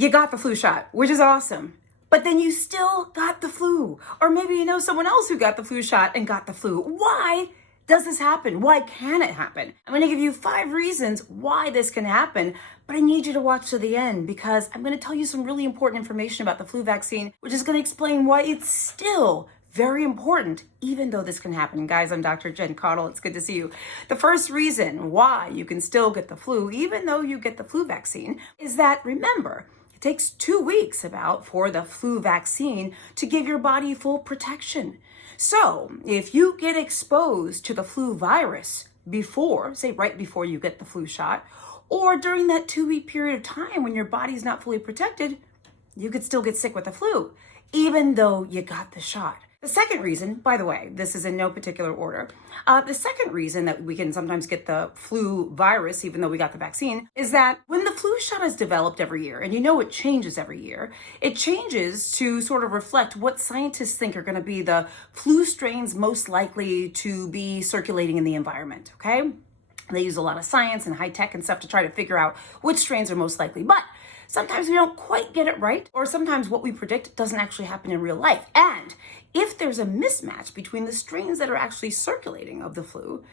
you got the flu shot, which is awesome. But then you still got the flu. Or maybe you know someone else who got the flu shot and got the flu. Why does this happen? Why can it happen? I'm going to give you 5 reasons why this can happen, but I need you to watch to the end because I'm going to tell you some really important information about the flu vaccine, which is going to explain why it's still very important, even though this can happen. Guys, I'm Dr. Jen Caudle. It's good to see you. The first reason why you can still get the flu, even though you get the flu vaccine, is that, remember, it takes 2 weeks for the flu vaccine to give your body full protection. So if you get exposed to the flu virus before, say right before you get the flu shot, or during that 2-week period of time when your body's not fully protected, you could still get sick with the flu, even though you got the shot. The second reason, by the way, this is in no particular order. The second reason that we can sometimes get the flu virus, even though we got the vaccine, is that when the flu shot is developed every year, and you know it changes every year, it changes to sort of reflect what scientists think are going to be the flu strains most likely to be circulating in the environment, okay? They use a lot of science and high tech and stuff to try to figure out which strains are most likely. But sometimes we don't quite get it right, or sometimes what we predict doesn't actually happen in real life. And if there's a mismatch between the strains that are actually circulating of the flu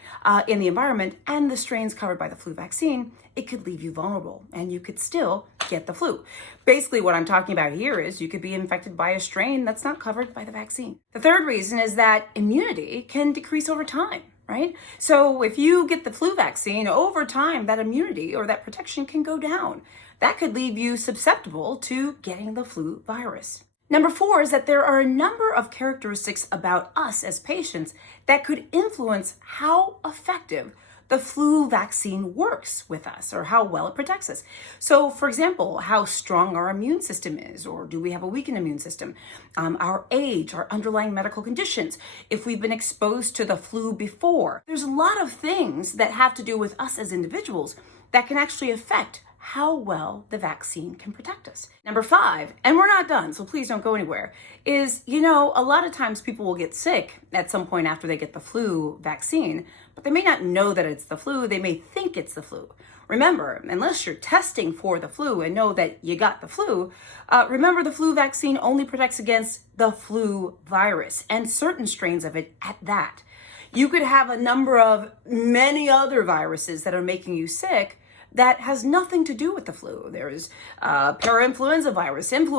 in the environment and the strains covered by the flu vaccine, it could leave you vulnerable and you could still get the flu. Basically, what I'm talking about here is you could be infected by a strain that's not covered by the vaccine. The third reason is that immunity can decrease over time. Right? So if you get the flu vaccine, over time, that immunity or that protection can go down. That could leave you susceptible to getting the flu virus. Number 4 is that there are a number of characteristics about us as patients that could influence how effective the flu vaccine works with us or how well it protects us. So, for example, how strong our immune system is, or do we have a weakened immune system? Our age, our underlying medical conditions, if we've been exposed to the flu before. There's a lot of things that have to do with us as individuals that can actually affect how well the vaccine can protect us. Number 5, and we're not done, so please don't go anywhere, is, a lot of times people will get sick at some point after they get the flu vaccine, but they may not know that it's the flu. They may think it's the flu. Remember, unless you're testing for the flu and know that you got the flu, remember the flu vaccine only protects against the flu virus and certain strains of it at that. You could have a number of many other viruses that are making you sick that has nothing to do with the flu. There's influenza virus, there's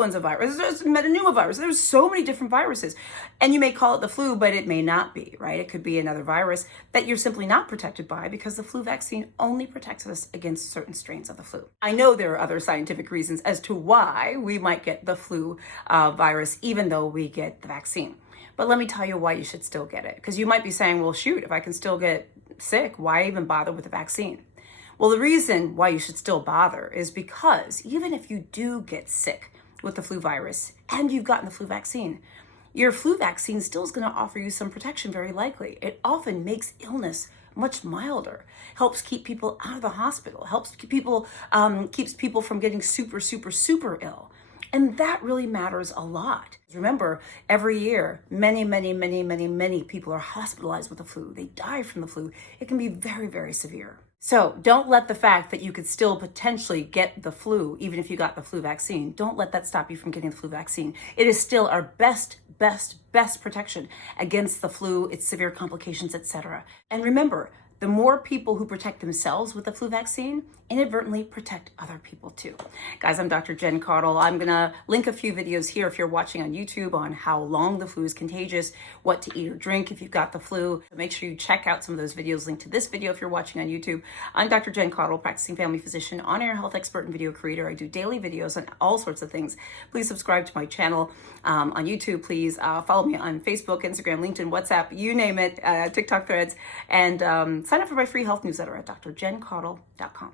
metapneumovirus. There's so many different viruses. And you may call it the flu, but it may not be, right? It could be another virus that you're simply not protected by because the flu vaccine only protects us against certain strains of the flu. I know there are other scientific reasons as to why we might get the flu virus even though we get the vaccine. But let me tell you why you should still get it. Because you might be saying, well, shoot, if I can still get sick, why even bother with the vaccine? Well, the reason why you should still bother is because even if you do get sick with the flu virus and you've gotten the flu vaccine, your flu vaccine still is going to offer you some protection, very likely. It often makes illness much milder, helps keep people out of the hospital, helps keep people, keeps people from getting super, super, super ill. And that really matters a lot. Remember, every year, many people are hospitalized with the flu. They die from the flu. It can be very, very severe. So don't let the fact that you could still potentially get the flu, even if you got the flu vaccine, don't let that stop you from getting the flu vaccine. It is still our best protection against the flu, its severe complications, etc. And remember, the more people who protect themselves with the flu vaccine inadvertently protect other people too. Guys, I'm Dr. Jen Caudle. I'm gonna link a few videos here if you're watching on YouTube on how long the flu is contagious, what to eat or drink if you've got the flu. So make sure you check out some of those videos linked to this video if you're watching on YouTube. I'm Dr. Jen Caudle, practicing family physician, on-air health expert and video creator. I do daily videos on all sorts of things. Please subscribe to my channel on YouTube. Please follow me on Facebook, Instagram, LinkedIn, WhatsApp, you name it, TikTok threads, and sign up for my free health newsletter at drjencaudle.com.